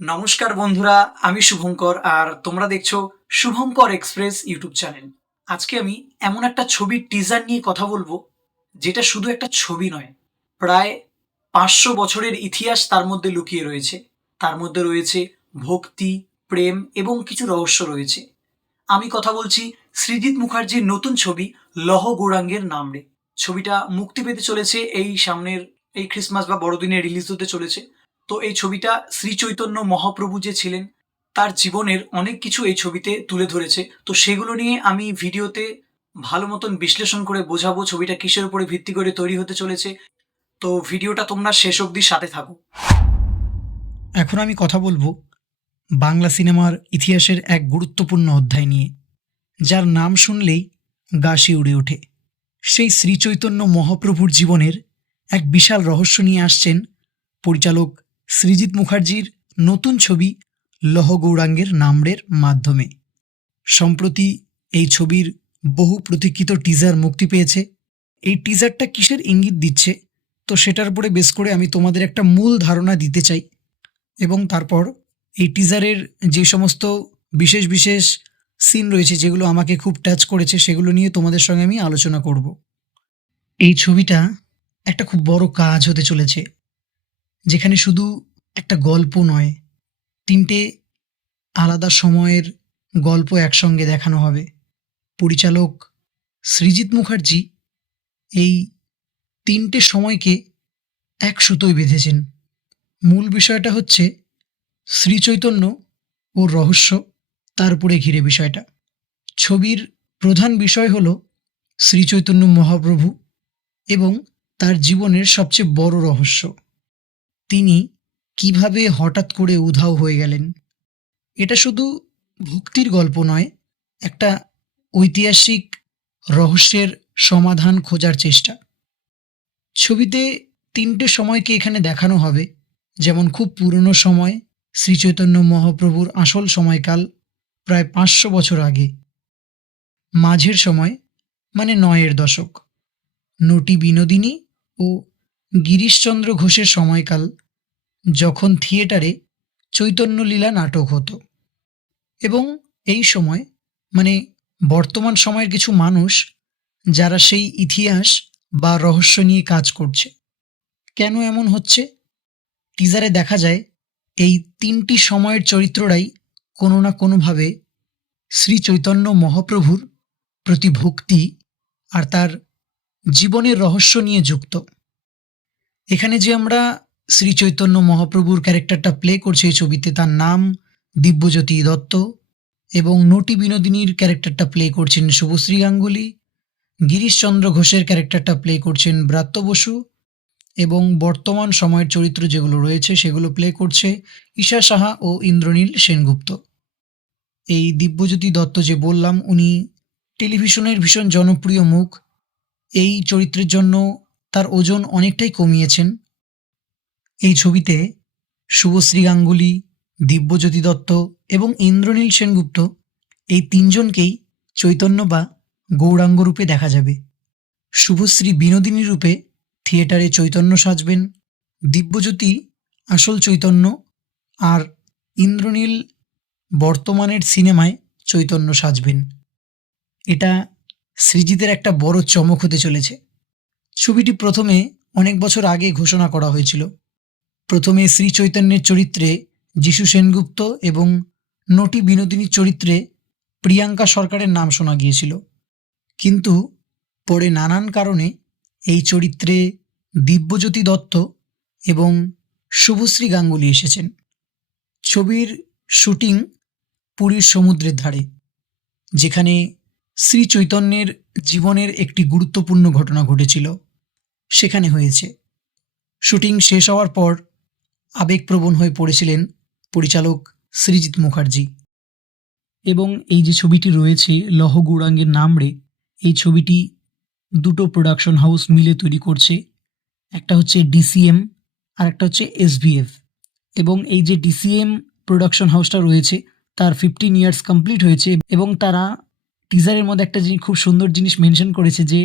নমস্কার বন্ধুরা, আমি শুভঙ্কর আর তোমরা দেখছো শুভঙ্কর এক্সপ্রেস ইউটিউব চ্যানেল। আজকে আমি এমন একটা ছবির টিজার নিয়ে কথা বলবো যেটা শুধু একটা ছবি নয়, প্রায় 500 বছরের ইতিহাস তার মধ্যে লুকিয়ে রয়েছে। তার মধ্যে রয়েছে ভক্তি, প্রেম এবং কিছু রহস্য রয়েছে। আমি কথা বলছি সৃজিত মুখার্জির নতুন ছবি লহ গৌরাঙ্গের নামরে। ছবিটা মুক্তি পেতে চলেছে এই সামনের এই ক্রিসমাস বা বড়দিনে রিলিজ হতে চলেছে। তো এই ছবিটা শ্রী চৈতন্য মহাপ্রভু যে ছিলেন তার জীবনের অনেক কিছু এই ছবিতে তুলে ধরেছে। তো সেগুলো নিয়ে আমি ভিডিওতে ভালো মতন বিশ্লেষণ করে বোঝাবো ছবিটা কিসের উপরে ভিত্তি করে তৈরি হতে চলেছে। তো ভিডিওটা তোমরা শেষ অবধি সাথে থাকো। এখন আমি কথা বলবো বাংলা সিনেমার ইতিহাসের এক গুরুত্বপূর্ণ অধ্যায় নিয়ে, যার নাম শুনলেই গা শিউড়ে ওঠে। সেই শ্রীচৈতন্য মহাপ্রভুর জীবনের এক বিশাল রহস্য নিয়ে আসছেন পরিচালক সৃজিত মুখার্জির নতুন ছবি লহ গৌরাঙ্গের নামরের মাধ্যমে। সম্প্রতি এই ছবির বহু প্রতীক্ষিত টিজার মুক্তি পেয়েছে। এই টিজারটা কিসের ইঙ্গিত দিচ্ছে, তো সেটার উপরে বেস করে আমি তোমাদের একটা মূল ধারণা দিতে চাই, এবং তারপর এই টিজারের যে সমস্ত বিশেষ বিশেষ সিন রয়েছে যেগুলো আমাকে খুব টাচ করেছে সেগুলো নিয়ে তোমাদের সঙ্গে আমি আলোচনা করব। এই ছবিটা একটা খুব বড় কাজ হতে চলেছে, যেখানে শুধু একটা গল্প নয়, তিনটে আলাদা সময়ের গল্প একসঙ্গে দেখানো হবে। পরিচালক সৃজিত মুখার্জি এই তিনটে সময়কে এক সুতোয় বেঁধেছেন। মূল বিষয়টা হচ্ছে শ্রীচৈতন্য ও রহস্য, তার উপরে ঘিরে বিষয়টা। ছবির প্রধান বিষয় হল শ্রীচৈতন্য মহাপ্রভু এবং তার জীবনের সবচেয়ে বড় রহস্য, তিনি কিভাবে হঠাৎ করে উধাও হয়ে গেলেন। এটা শুধু ভক্তির গল্প নয়, একটা ঐতিহাসিক রহস্যের সমাধান খোঁজার চেষ্টা। ছবিতে তিনটে সময়কে এখানে দেখানো হবে, যেমন খুব পুরনো সময়, শ্রীচৈতন্য মহাপ্রভুর আসল সময়কাল প্রায় 500 বছর আগে। মাঝের সময় মানে 9-এর দশক, নটি বিনোদিনী ও গিরিশচন্দ্র ঘোষের সময়কাল, যখন থিয়েটারে চৈতন্যলীলা নাটক হতো। এবং এই সময় মানে বর্তমান সময়ের কিছু মানুষ যারা সেই ইতিহাস বা রহস্য নিয়ে কাজ করছে। কেন এমন হচ্ছে? টিজারে দেখা যায় এই তিনটি সময়ের চরিত্ররাই কোনো না কোনোভাবে শ্রী চৈতন্য মহাপ্রভুর প্রতি ভক্তি আর তার জীবনের রহস্য নিয়ে যুক্ত। এখানে যে আমরা শ্রী চৈতন্য মহাপ্রভুর ক্যারেক্টারটা প্লে করছে এই ছবিতে, তার নাম দিব্যজ্যোতি দত্ত, এবং নটি বিনোদিনীর ক্যারেক্টারটা প্লে করছেন শুভশ্রী গাঙ্গুলি, গিরিশচন্দ্র ঘোষের ক্যারেক্টারটা প্লে করছেন ব্রাত্য বসু, এবং বর্তমান সময়ের চরিত্র যেগুলো রয়েছে সেগুলো প্লে করছে ঈশা সাহা ও ইন্দ্রনীল সেনগুপ্ত। এই দিব্যজ্যোতি দত্ত যে বললাম, উনি টেলিভিশনের ভীষণ জনপ্রিয় মুখ। এই চরিত্রের জন্য তার ওজন অনেকটাই কমিয়েছেন। এই ছবিতে শুভশ্রী গাঙ্গুলি, দিব্যজ্যোতি দত্ত এবং ইন্দ্রনীল সেনগুপ্ত এই তিনজনকেই চৈতন্য বা গৌরাঙ্গ রূপে দেখা যাবে। শুভশ্রী বিনোদিনী রূপে থিয়েটারে চৈতন্য সাজবেন, দিব্যজ্যোতি আসল চৈতন্য, আর ইন্দ্রনীল বর্তমানের সিনেমায় চৈতন্য সাজবেন। এটা সৃজিতের একটা বড় চমক হতে চলেছে। ছবিটি প্রথমে অনেক বছর আগে ঘোষণা করা হয়েছিল। প্রথমে শ্রী চৈতন্যের চরিত্রে যিশু সেনগুপ্ত এবং নটি বিনোদিনীর চরিত্রে প্রিয়াঙ্কা সরকারের নাম শোনা গিয়েছিল, কিন্তু পরে নানান কারণে এই চরিত্রে দিব্যজ্যোতি দত্ত এবং শুভশ্রী গাঙ্গুলি এসেছেন। ছবির শুটিং পুরীর সমুদ্রের ধারে, যেখানে শ্রী চৈতন্যের জীবনের একটি গুরুত্বপূর্ণ ঘটনা ঘটেছিল, সেখানে হয়েছে। শুটিং শেষ হওয়ার পর আবেগপ্রবণ হয়ে পড়েছিলেন পরিচালক সৃজিত মুখার্জি। এবং এই যে ছবিটি রয়েছে লহ গৌরাঙ্গের নামরে, এই ছবিটি দুটো প্রোডাকশন হাউস মিলে তৈরি করছে। একটা হচ্ছে ডিসিএম আর একটা হচ্ছে এসভিএফ। এবং এই যে ডিসিএম প্রোডাকশন হাউসটা রয়েছে তার 15 ইয়ার্স কমপ্লিট হয়েছে, এবং তারা টিজারের মধ্যে একটা খুব সুন্দর জিনিস মেনশন করেছে যে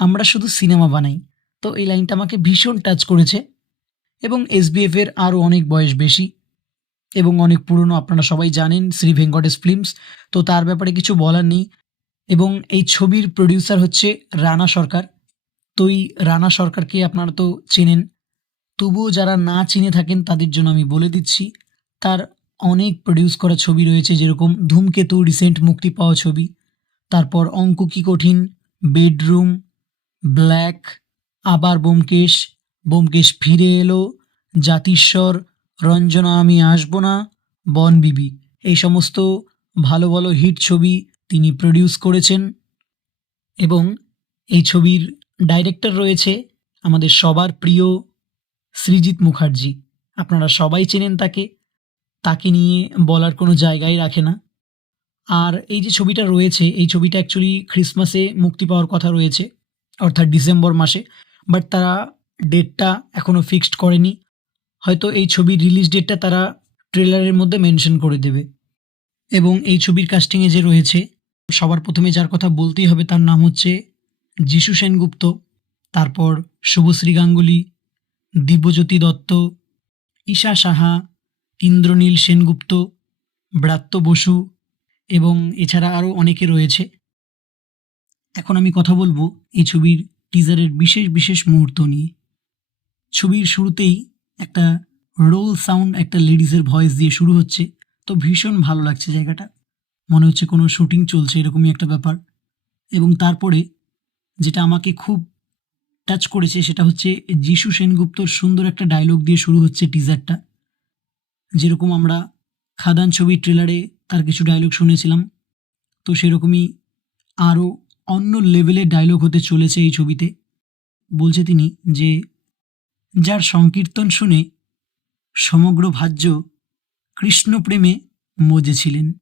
আমরা শুধু সিনেমা বানাই। তো এই লাইনটা আমাকে ভীষণ টাচ করেছে। এবং এসবিএফ এর আরও অনেক বয়স বেশি, এবং অনেক পুরনো, আপনারা সবাই জানেন শ্রী ভেঙ্কটেশ ফিল্মস। তো তার ব্যাপারে কিছু বলার নেই। এবং এই ছবির প্রোডিউসার হচ্ছে রানা সরকার। তো এই রানা সরকারকে আপনারা তো চেনেন, তবুও যারা না চিনে থাকেন তাদের জন্য আমি বলে দিচ্ছি, তার অনেক প্রডিউস করা ছবি রয়েছে, যেরকম ধূমকেতু রিসেন্ট মুক্তি পাওয়া ছবি, তারপর অঙ্ক কি কঠিন, বেডরুম, ব্ল্যাক, আবার ব্যোমকেশ, ব্যোমকেশ ফিরে এলো, জাতিস্বর, রঞ্জনা আমি আসবো না, বনবিবি, এই সমস্ত ভালো ভালো হিট ছবি তিনি প্রডিউস করেছেন। এবং এই ছবির ডাইরেক্টর রয়েছে আমাদের সবার প্রিয় সৃজিত মুখার্জি। আপনারা সবাই চেনেন তাকে, তাকে নিয়ে বলার কোনো জায়গাই রাখে না। আর এই যে ছবিটা রয়েছে, এই ছবিটা অ্যাকচুয়ালি ক্রিসমাসে মুক্তি পাওয়ার কথা রয়েছে, অর্থাৎ ডিসেম্বর মাসে। বাট তারা ডেটটা এখনও ফিক্সড করেনি। হয়তো এই ছবির রিলিজ ডেটটা তারা ট্রেলারের মধ্যে মেনশন করে দেবে। এবং এই ছবির কাস্টিংয়ে যে রয়েছে, সবার প্রথমে যার কথা বলতেই হবে তার নাম হচ্ছে যিশু সেনগুপ্ত, তারপর শুভশ্রী গাঙ্গুলি, দিব্যজ্যোতি দত্ত, ঈশা সাহা, ইন্দ্রনীল সেনগুপ্ত, ব্রাত্য বসু এবং এছাড়া আরও অনেকে রয়েছে। এখন আমি কথা বলবো এই ছবির টিজারের বিশেষ বিশেষ মুহূর্ত নিয়ে। ছবির শুরুতেই একটা রোল সাউন্ড, একটা লেডিসের ভয়েস দিয়ে শুরু হচ্ছে। তো ভীষণ ভালো লাগছে জায়গাটা, মনে হচ্ছে কোনো শুটিং চলছে এরকমই একটা ব্যাপার। এবং তারপরে যেটা আমাকে খুব টাচ করেছে সেটা হচ্ছে যিশু সেনগুপ্তর সুন্দর একটা ডায়লগ দিয়ে শুরু হচ্ছে টিজারটা। যেরকম আমরা খাদান ছবির ট্রেলারে তার কিছু ডায়লগ শুনেছিলাম, তো সেরকমই আরও অন্য লেভেলের ডায়লগ হতে চলেছে এই ছবিতে। বলছে তিনি যে, যার সংকীর্তন শুনে সমগ্র ভাজ্য কৃষ্ণপ্রেমে মজেছিলেন।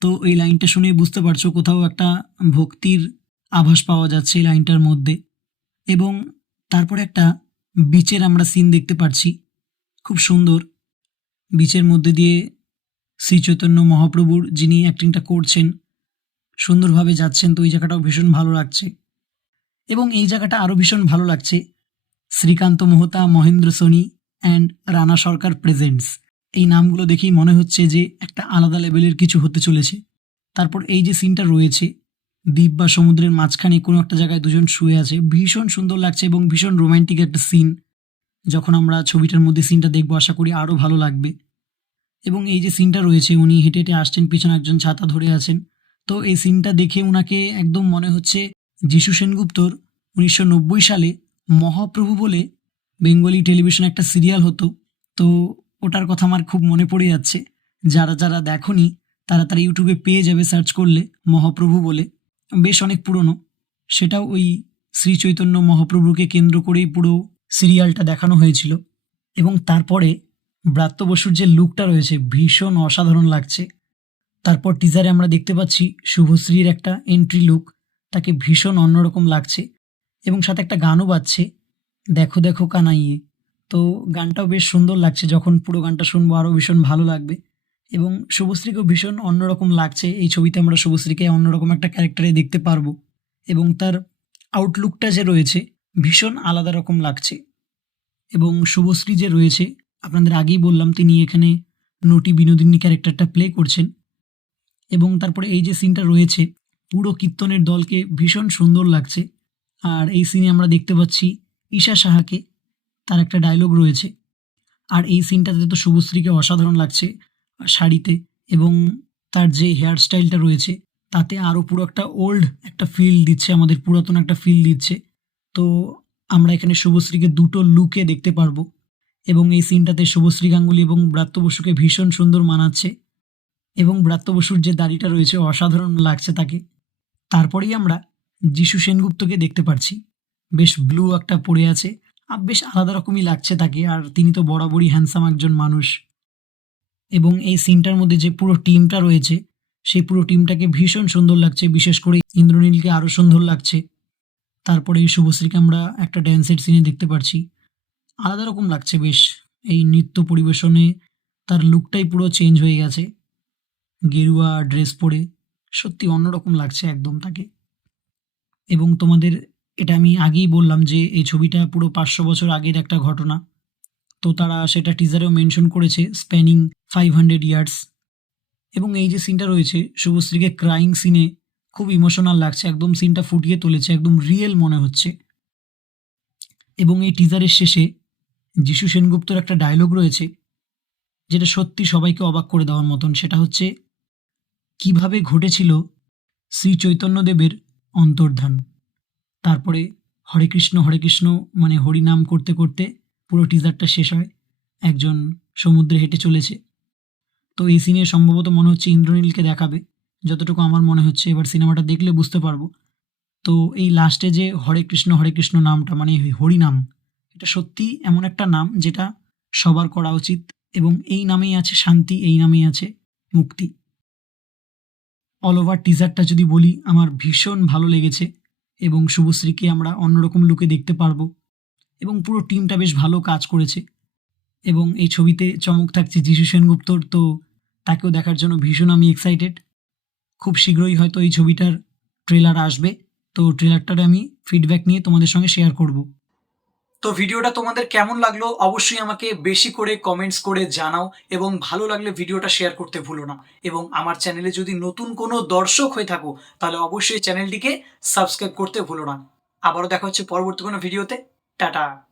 তো এই লাইনটা শুনে বুঝতে পারছো কোথাও একটা ভক্তির আভাস পাওয়া যাচ্ছে এই লাইনটার মধ্যে। এবং তারপরে একটা বিচের আমরা সিন দেখতে পাচ্ছি, খুব সুন্দর। বিচের মধ্যে দিয়ে শ্রী চৈতন্য মহাপ্রভুর যিনি অ্যাক্টিংটা করছেন সুন্দরভাবে যাচ্ছেন, তো এই জায়গাটাও ভীষণ ভালো লাগছে। এবং এই জায়গাটা আরও ভীষণ ভালো লাগছে, শ্রীকান্ত মোহতা, মহেন্দ্র সোনি অ্যান্ড রানা সরকার প্রেজেন্টস, এই নামগুলো দেখেই মনে হচ্ছে যে একটা আলাদা লেভেলের কিছু হতে চলেছে। তারপর এই যে সিনটা রয়েছে, দ্বীপ বা সমুদ্রের মাঝখানে কোনো একটা জায়গায় দুজন শুয়ে আছে, ভীষণ সুন্দর লাগছে এবং ভীষণ রোম্যান্টিক একটা সিন। যখন আমরা ছবিটার মধ্যে সিনটা দেখবো আশা করি আরও ভালো লাগবে। এবং এই যে সিনটা রয়েছে, উনি হেঁটে হেঁটে আসছেন, পিছনে একজন ছাতা ধরে আছেন। তো এই সিনটা দেখে উনাকে একদম মনে হচ্ছে যিশু সেনগুপ্তর 1990 সালে মহাপ্রভু বলে বেঙ্গলি টেলিভিশনে একটা সিরিয়াল হতো, তো ওটার কথা আমার খুব মনে পড়ে যাচ্ছে। যারা যারা দেখোনি তারা তারা ইউটিউবে পেয়ে যাবে সার্চ করলে, মহাপ্রভু বলে, বেশ অনেক পুরনো। সেটাও ওই শ্রী চৈতন্য মহাপ্রভুকে কেন্দ্র করেই পুরো সিরিয়ালটা দেখানো হয়েছিল। এবং তারপরে ব্রাত্য বসুর যে লুকটা রয়েছে ভীষণ অসাধারণ লাগছে। তারপর টিজারে আমরা দেখতে পাচ্ছি শুভশ্রীর একটা এন্ট্রি লুক, তাকে ভীষণ অন্যরকম লাগছে। এবং সাথে একটা গানও বাজছে, দেখো দেখো কানাইয়ে। তো গানটাও বেশ সুন্দর লাগছে, যখন পুরো গানটা শুনবো আরও ভীষণ ভালো লাগবে। এবং শুভশ্রীকেও ভীষণ অন্যরকম লাগছে, এই ছবিতে আমরা শুভশ্রীকে অন্যরকম একটা ক্যারেক্টারে দেখতে পারবো। এবং তার আউটলুকটা যে রয়েছে ভীষণ আলাদা রকম লাগছে। এবং শুভশ্রী যে রয়েছে, আপনাদের আগেই বললাম তিনি এখানে নটি বিনোদিনী ক্যারেক্টারটা প্লে করছেন। এবং তারপরে এই যে সিনটা রয়েছে, পুরো কীর্তনের দলকে ভীষণ সুন্দর লাগছে। আর এই সিনে আমরা দেখতে পাচ্ছি ঈশা সাহাকে, তার একটা ডায়লগ রয়েছে। আর এই সিনটাতে তো শুভশ্রীকে অসাধারণ লাগছে শাড়িতে, এবং তার যে হেয়ার স্টাইলটা রয়েছে তাতে আরও পুরো একটা ওল্ড একটা ফিল দিচ্ছে, আমাদের পুরাতন একটা ফিল দিচ্ছে। তো আমরা এখানে শুভশ্রীকে দুটো লুকে দেখতে পারবো। এবং এই সিনটাতে শুভশ্রী গাঙ্গুলি এবং ব্রাত্য বসুকে ভীষণ সুন্দর মানাচ্ছে। এবং ব্রাত্য বসুর যে দাড়িটা রয়েছে অসাধারণ লাগছে তাকে। তারপরেই আমরা যিশু সেনগুপ্তকে দেখতে পারছি, বেশ ব্লু একটা পরে আছে, আর বেশ আলাদা রকমই লাগছে তাকে। আর তিনি তো বরাবরই হ্যান্ডসাম একজন মানুষ। এবং এই সিনটার মধ্যে যে পুরো টিমটা রয়েছে সেই পুরো টিমটাকে ভীষণ সুন্দর লাগছে, বিশেষ করে ইন্দ্রনীলকে আরও সুন্দর লাগছে। তারপরে এই শুভশ্রীকে আমরা একটা ড্যান্সের সিনে দেখতে পারছি, আলাদা রকম লাগছে বেশ। এই নৃত্য পরিবেশনে তার লুকটাই পুরো চেঞ্জ হয়ে গেছে, গেরুয়া ড্রেস পরে সত্যি অন্যরকম লাগছে একদম তাকে। এবং তোমাদের এটা আমি আগেই বললাম যে এই ছবিটা পুরো 500 বছর আগের একটা ঘটনা। তো তারা সেটা টিজারেও মেনশন করেছে, স্প্যানিং 500 ইয়ার্স। এবং এই যে সিনটা রয়েছে, শুভশ্রীকে ক্রাইং সিনে খুব ইমোশনাল লাগছে, একদম সিনটা ফুটিয়ে তুলেছে, একদম রিয়েল মনে হচ্ছে। এবং এই টিজারের শেষে যিশু সেনগুপ্তর একটা ডায়লগ রয়েছে, যেটা সত্যি সবাইকে অবাক করে দেওয়ার মতন। সেটা হচ্ছে, কিভাবে ঘটেছিল শ্রী চৈতন্যদেবের অন্তর্ধান। তারপরে হরে কৃষ্ণ মানে হরিনাম করতে করতে পুরো টিজারটা শেষ হয়, একজন সমুদ্রে হেঁটে চলেছে। তো এই সিনে সম্ভবত মনে হচ্ছে ইন্দ্রনীলকে দেখাবে, যতটুকু আমার মনে হচ্ছে। এবার সিনেমাটা দেখলে বুঝতে পারবো। তো এই লাস্টে যে হরে কৃষ্ণ নামটা, মানে হরিনাম, এটা সত্যি এমন একটা নাম যেটা সবার করা উচিত। এবং এই নামেই আছে শান্তি, এই নামেই আছে মুক্তি। অল ওভার টিজারটা যদি বলি, আমার ভীষণ ভালো লেগেছে। এবং শুভশ্রীকে আমরা অন্যরকম লুকে দেখতে পারবো। এবং পুরো টিমটা বেশ ভালো কাজ করেছে। এবং এই ছবিতে চমক থাকছে যিশু সেনগুপ্তর, তো তাকেও দেখার জন্য ভীষণ আমি এক্সাইটেড। খুব শীঘ্রই হয়তো এই ছবিটার ট্রেলার আসবে। তো ট্রেলারটার আমি ফিডব্যাক নিয়ে তোমাদের সঙ্গে শেয়ার করব। তো ভিডিওটা তোমাদের কেমন লাগলো অবশ্যই আমাকে বেশি করে কমেন্টস করে জানাও, এবং ভালো লাগলে ভিডিওটা শেয়ার করতে ভুলো না। এবং আমার চ্যানেলে যদি নতুন কোনো দর্শক হয়ে থাকো, তাহলে অবশ্যই চ্যানেলটিকে সাবস্ক্রাইব করতে ভুলো না। আবারও দেখা হচ্ছে পরবর্তী কোনো ভিডিওতে। টাটা।